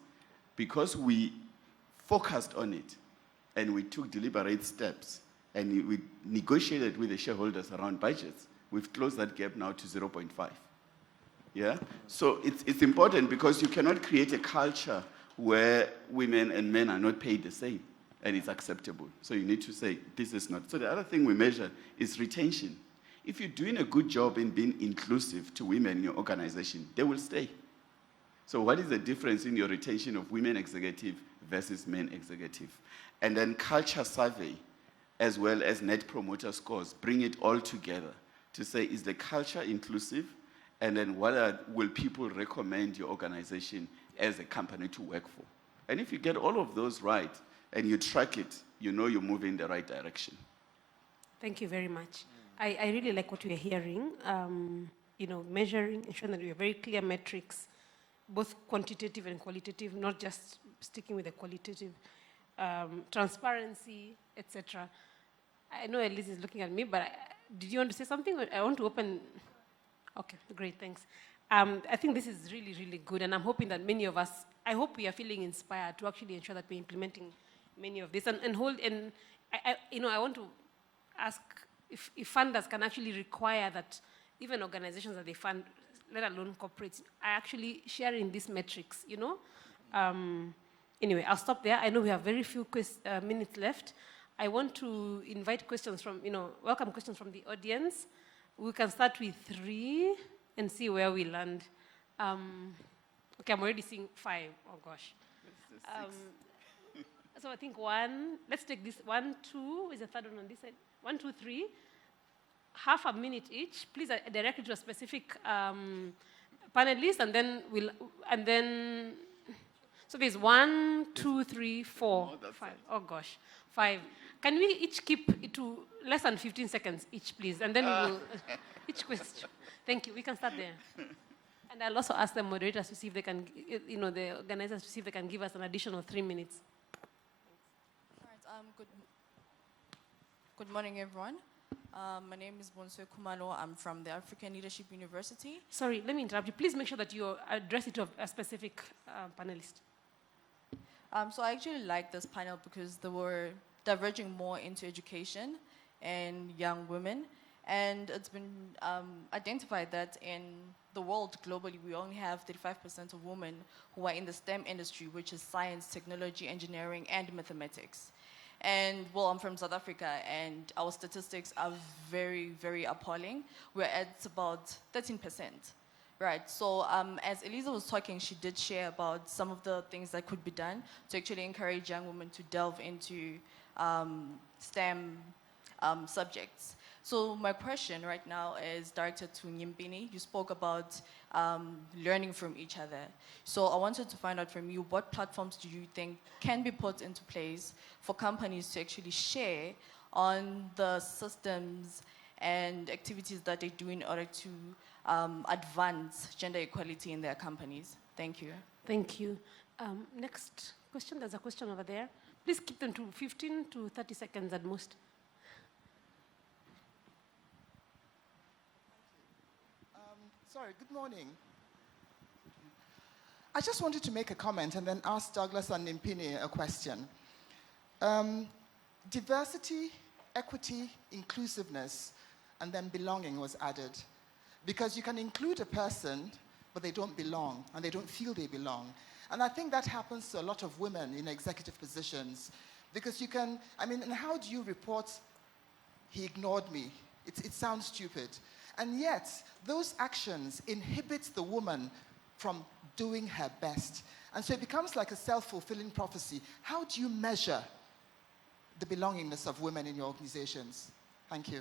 Because we focused on it, and we took deliberate steps, and we negotiated with the shareholders around budgets, We've closed that gap now to 0.5. Yeah? So it's important because you cannot create a culture where women and men are not paid the same and it's acceptable. So you need to say, this is not. So the other thing we measure is retention. If you're doing a good job in being inclusive to women in your organization, they will stay. So what is the difference in your retention of women executive versus men executive? And then culture survey, as well as net promoter scores, bring it all together to say, is the culture inclusive? And then will people recommend your organization as a company to work for? And if you get all of those right, and you track it, you know you're moving in the right direction. Thank you very much. I really like what we are hearing. Measuring, ensuring that we have very clear metrics, both quantitative and qualitative, not just sticking with the qualitative, transparency, etc. I know Elise is looking at me, but did you want to say something? I want to open. Okay, great, thanks. I think this is really, really good, and I'm hoping that many of us, I hope we are feeling inspired to actually ensure that we're implementing many of this. I want to ask if funders can actually require that even organizations that they fund, let alone corporates, are actually sharing these metrics, Anyway, I'll stop there. I know we have very few minutes left. I want to invite questions from, welcome questions from the audience. We can start with 3 and see where we land. Okay, I'm already seeing 5. Oh, gosh. So I think 1, let's take this 1, 2, is the third one on this side? 1, 2, 3. Half a minute each. Please direct it to a specific panelist, and then, so there's 1, 2, 3, 4, 5. Oh, gosh, 5. Can we each keep it to less than 15 seconds each, please? And then we will, each question. Thank you. We can start there. And I'll also ask the moderators to see if they can, the organizers to see if they can give us an additional 3 minutes. All right. Good morning, everyone. My name is Bonsoe Kumalo. I'm from the African Leadership University. Sorry, let me interrupt you. Please make sure that you address it to a specific panelist. So I actually like this panel because they were diverging more into education and young women. And it's been identified that in the world globally, we only have 35% of women who are in the STEM industry, which is science, technology, engineering, and mathematics. And, well, I'm from South Africa, and our statistics are very, very appalling. We're at about 13%, right? So as Elisa was talking, she did share about some of the things that could be done to actually encourage young women to delve into STEM subjects. So my question right now is directed to Nyimbini. You spoke about learning from each other. So I wanted to find out from you, what platforms do you think can be put into place for companies to actually share on the systems and activities that they do in order to advance gender equality in their companies? Thank you. Thank you. Next question, there's a question over there. Please keep them to 15 to 30 seconds at most. Sorry, good morning. I just wanted to make a comment and then ask Douglas and Nimpini a question. Diversity, equity, inclusiveness, and then belonging was added. Because you can include a person, but they don't belong, and they don't feel they belong. And I think that happens to a lot of women in executive positions. Because and how do you report, he ignored me? It sounds stupid. And yet, those actions inhibit the woman from doing her best. And so it becomes like a self-fulfilling prophecy. How do you measure the belongingness of women in your organizations? Thank you.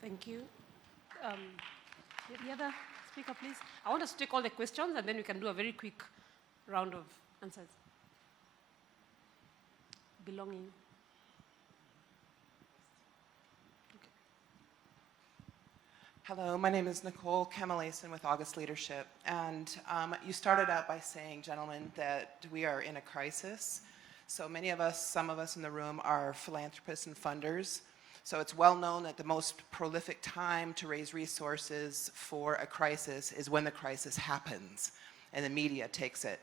Thank you. The other speaker, please. I want us to take all the questions, and then we can do a very quick round of answers. Belonging. Hello, my name is Nicole Kamalason with August Leadership. And you started out by saying, gentlemen, that we are in a crisis. So many of us, some of us in the room, are philanthropists and funders. So it's well known that the most prolific time to raise resources for a crisis is when the crisis happens and the media takes it.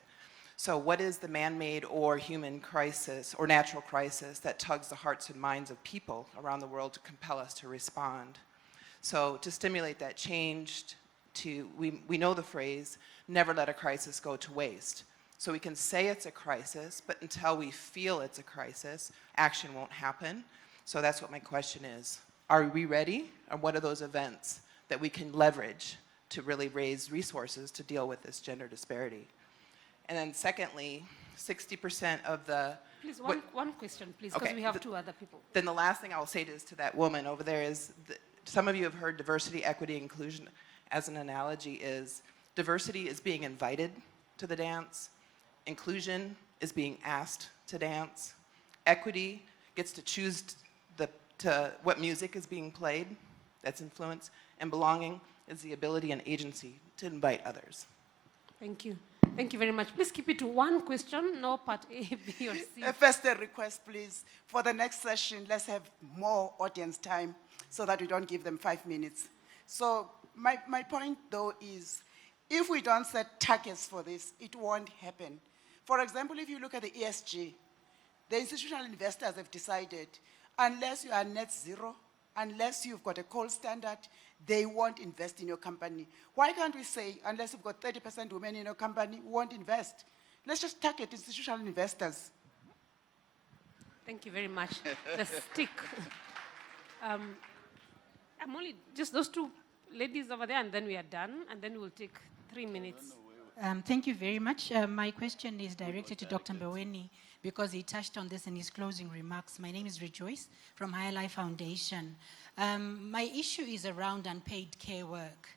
So what is the man-made or human crisis or natural crisis that tugs the hearts and minds of people around the world to compel us to respond? So to stimulate that change, we know the phrase, never let a crisis go to waste. So we can say it's a crisis, but until we feel it's a crisis, action won't happen. So that's what my question is. Are we ready? Or what are those events that we can leverage to really raise resources to deal with this gender disparity? And then secondly, 60% of the... Please, one question, please, because Okay, we have two other people. Then the last thing I'll say to that woman over there is, some of you have heard diversity, equity, inclusion as an analogy is, diversity is being invited to the dance, inclusion is being asked to dance, equity gets to choose what music is being played, that's influence, and belonging is the ability and agency to invite others. Thank you. Thank you very much. Please keep it to one question, no part A, B, or C. First, a request, please. For the next session, let's have more audience time so that we don't give them 5 minutes. So my point, though, is if we don't set targets for this, it won't happen. For example, if you look at the ESG, the institutional investors have decided, unless you are net zero, unless you've got a coal standard, they won't invest in your company. Why can't we say, unless you've got 30% women in your company, we won't invest? Let's just target institutional investors. Thank you very much. The stick. I'm only just those two ladies over there, and then we are done, and then we'll take 3 minutes. Thank you very much. My question is directed to Dr. Mbeweni because he touched on this in his closing remarks. My name is Rejoice from Higher Life Foundation. My issue is around unpaid care work.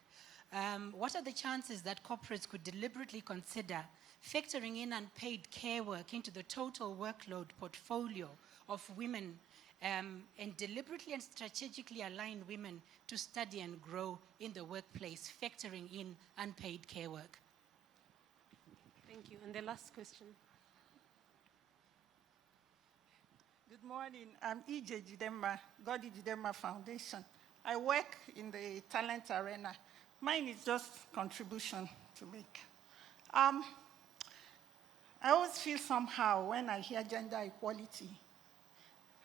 What are the chances that corporates could deliberately consider factoring in unpaid care work into the total workload portfolio of women and deliberately and strategically align women to study and grow in the workplace, factoring in unpaid care work? Thank you. And the last question. Good morning. I'm E.J. Jidema, Godi Jidema Foundation. I work in the talent arena. Mine is just contribution to make. I always feel somehow when I hear gender equality.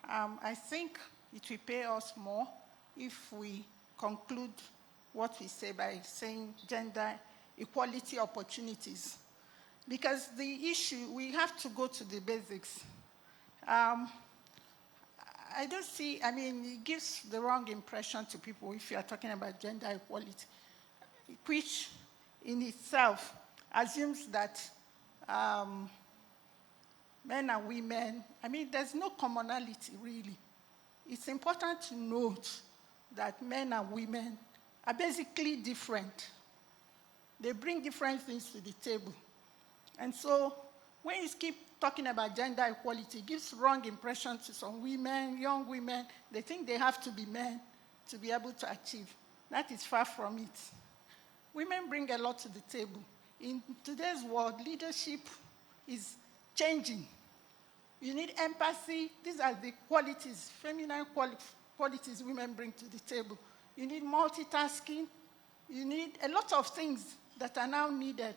I think it will pay us more if we conclude what we say by saying gender equality opportunities. Because the issue, we have to go to the basics. I don't see, it gives the wrong impression to people if you are talking about gender equality, which in itself assumes that men and women, there's no commonality really. It's important to note that men and women are basically different. They bring different things to the table. And so when you keep talking about gender equality, it gives wrong impression to some women, young women. They think they have to be men to be able to achieve. That is far from it. Women bring a lot to the table. In today's world, leadership is changing. You need empathy. These are the qualities, feminine qualities women bring to the table. You need multitasking. You need a lot of things that are now needed.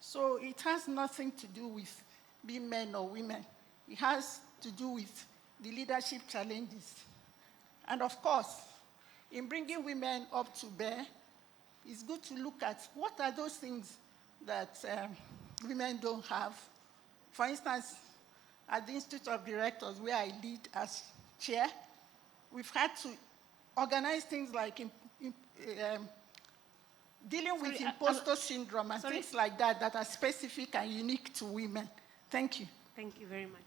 So it has nothing to do with being men or women. It has to do with the leadership challenges. And of course, in bringing women up to bear, it's good to look at what are those things that women don't have. For instance, at the Institute of Directors, where I lead as chair, we've had to organize things like dealing with imposter syndrome and things like that that are specific and unique to women. Thank you. Thank you very much.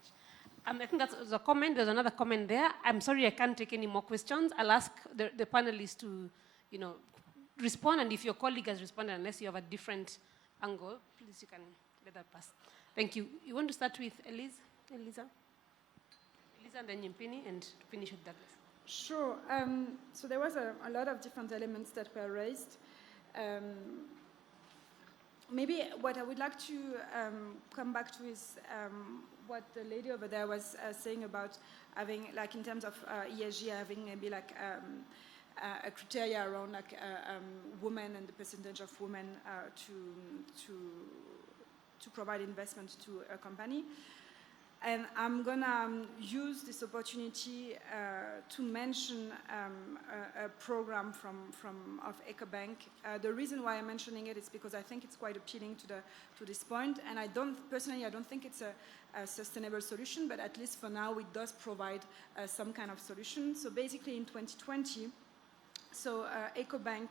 I think that's a comment. There's another comment there. I'm sorry I can't take any more questions. I'll ask the panelists to, respond, and if your colleague has responded, unless you have a different angle, please you can let that pass. Thank you. You want to start with Eliza? Eliza, and then Nyimpini, and finish with Douglas. Sure. So there was a lot of different elements that were raised. Maybe what I would like to come back to is what the lady over there was saying about having, like in terms of ESG, having maybe like a criteria around like women and the percentage of women to provide investment to a company. And I'm going to use this opportunity to mention a program of EcoBank. The reason why I'm mentioning it is because I think it's quite appealing to this point. And I don't think it's a sustainable solution, but at least for now, it does provide some kind of solution. So basically in 2020, EcoBank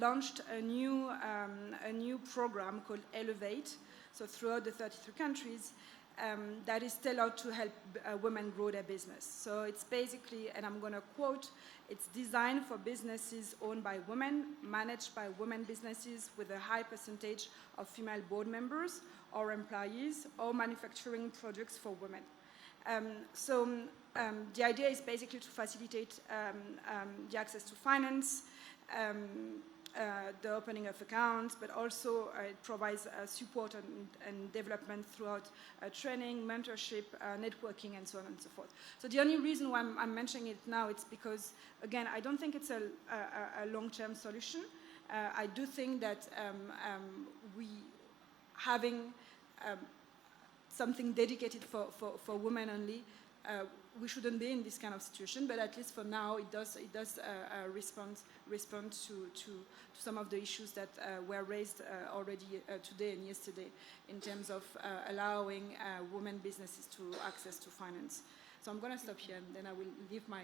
launched a new program called Elevate. So throughout the 33 countries, that is still out to help women grow their business. So it's basically, and I'm going to quote, it's designed for businesses owned by women, managed by women businesses with a high percentage of female board members or employees, or manufacturing products for women. The idea is basically to facilitate the access to finance, the opening of accounts, but also it provides support and development throughout training, mentorship, networking, and so on and so forth. So the only reason why I'm mentioning it now is because, again, I don't think it's a long-term solution. I do think that we having something dedicated for women only, we shouldn't be in this kind of situation, but at least for now, it does respond to some of the issues that were raised already today and yesterday in terms of allowing women businesses to access to finance. So I'm going to stop here, and then I will leave my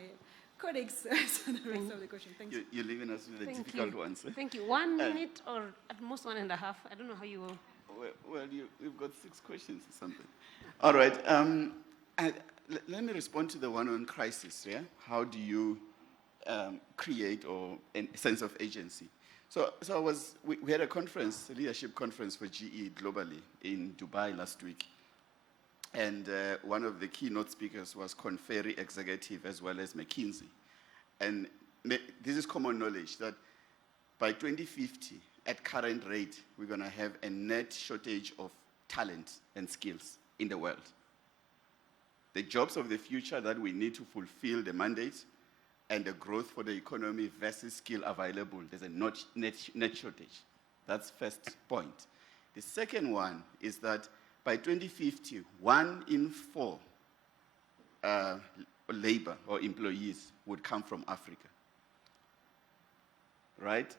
colleagues to the rest of the question. Thank you. You're leaving us with the difficult ones. Eh? Thank you. 1 minute or at most 1.5. I don't know how you will. Well, we've got 6 questions or something. All right. Let me respond to the one on crisis. Yeah, how do you create a sense of agency? So we had a conference, a leadership conference for GE globally in Dubai last week, and one of the keynote speakers was Conferry Executive as well as McKinsey, and this is common knowledge that by 2050, at current rate, we're going to have a net shortage of talent and skills in the world. The jobs of the future that we need to fulfill the mandate and the growth for the economy versus skill available, there's a net shortage. That's first point. The second one is that by 2050, 1 in 4 labor or employees would come from Africa, right?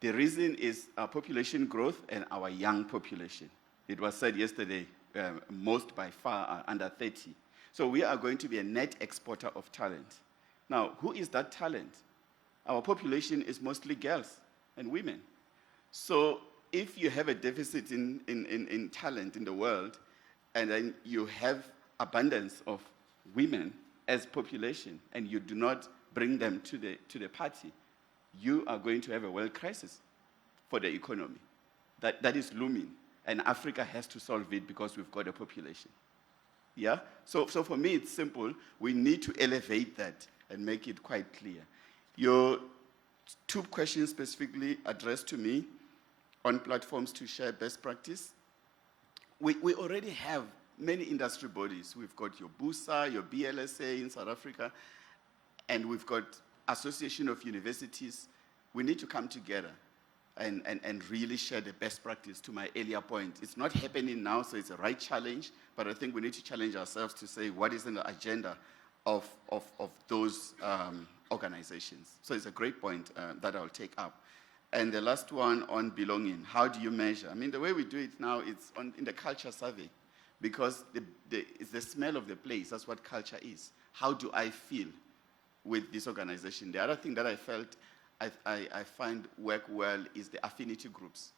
The reason is our population growth and our young population. It was said yesterday, most by far are under 30. So we are going to be a net exporter of talent. Now, who is that talent? Our population is mostly girls and women. So if you have a deficit in talent in the world, and then you have abundance of women as population, and you do not bring them to the party, you are going to have a world crisis for the economy. That is looming, and Africa has to solve it because we've got a population. Yeah? So for me, it's simple. We need to elevate that and make it quite clear. Your 2 questions specifically addressed to me on platforms to share best practice. We already have many industry bodies. We've got your BUSA, your BLSA in South Africa, and we've got Association of Universities. We need to come together and really share the best practice. To my earlier point, it's not happening now, so it's a right challenge, but I think we need to challenge ourselves to say what is in the agenda of those organizations. So it's a great point that I'll take up. And the last one on belonging, how do you measure? I mean, the way we do it now, it's in the culture survey, because it's the smell of the place. That's what culture is. How do I feel with this organization? The other thing that I felt I find work well is the affinity groups.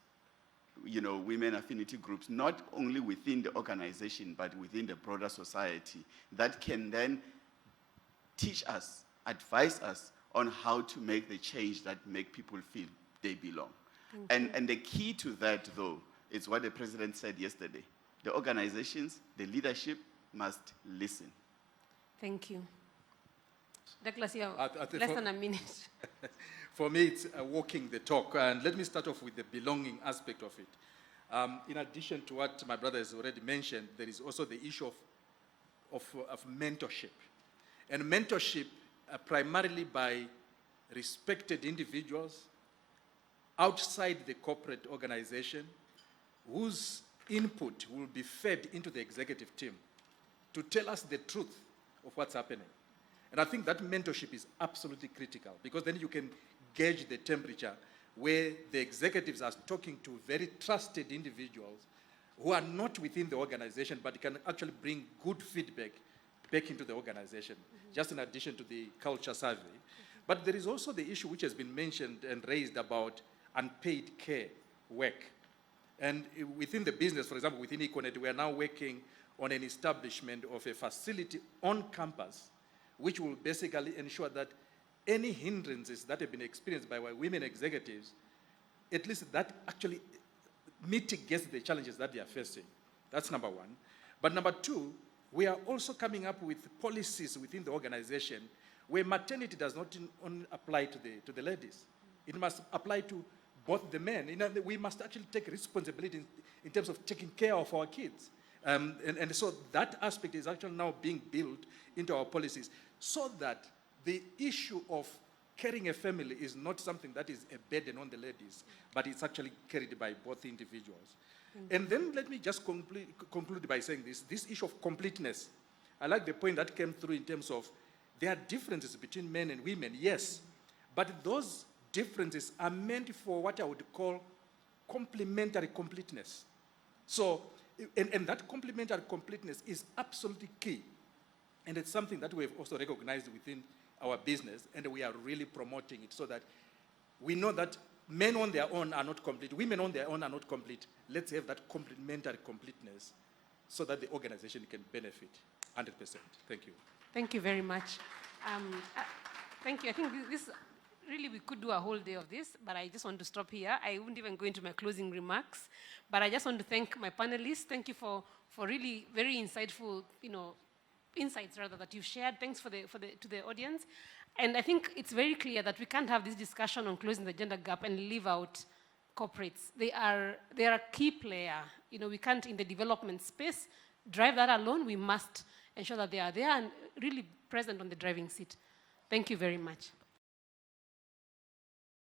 You know, women affinity groups, not only within the organization, but within the broader society, that can then teach us, advise us on how to make the change that make people feel they belong. And the key to that, though, is what the president said yesterday. The organizations, the leadership must listen. Thank you. Douglas, you have less than a minute. For me, it's walking the talk. And let me start off with the belonging aspect of it. In addition to what my brother has already mentioned, there is also the issue of mentorship. And mentorship primarily by respected individuals outside the corporate organization whose input will be fed into the executive team to tell us the truth of what's happening. And I think that mentorship is absolutely critical, because then you can gauge the temperature where the executives are talking to very trusted individuals who are not within the organization, but can actually bring good feedback back into the organization, just in addition to the culture survey. But there is also the issue which has been mentioned and raised about unpaid care work. And within the business, for example, within Econet, we are now working on an establishment of a facility on campus, which will basically ensure that any hindrances that have been experienced by our women executives, at least that actually mitigates the challenges that they are facing. That's number one. But number two, we are also coming up with policies within the organization where maternity does not only apply to the ladies. It must apply to both the men. We must actually take responsibility in terms of taking care of our kids. And so that aspect is actually now being built into our policies, so that the issue of carrying a family is not something that is a burden on the ladies, but it's actually carried by both individuals. And then let me just conclude by saying this issue of completeness. I like the point that came through in terms of there are differences between men and women, yes, but those differences are meant for what I would call complementary completeness. So, and that complementary completeness is absolutely key. And it's something that we have also recognized within our business, and we are really promoting it so that we know that men on their own are not complete, women on their own are not complete. Let's have that complementary completeness so that the organization can benefit 100%. Thank you. Thank you very much. Thank you. I think this really, we could do a whole day of this, but I just want to stop here. I wouldn't even go into my closing remarks, but I just want to thank my panelists. Thank you for really very insightful, insights rather that you've shared. Thanks to the audience. And I think it's very clear that we can't have this discussion on closing the gender gap and leave out corporates. They are a key player. We can't, in the development space, drive that alone. We must ensure that they are there and really present on the driving seat. Thank you very much.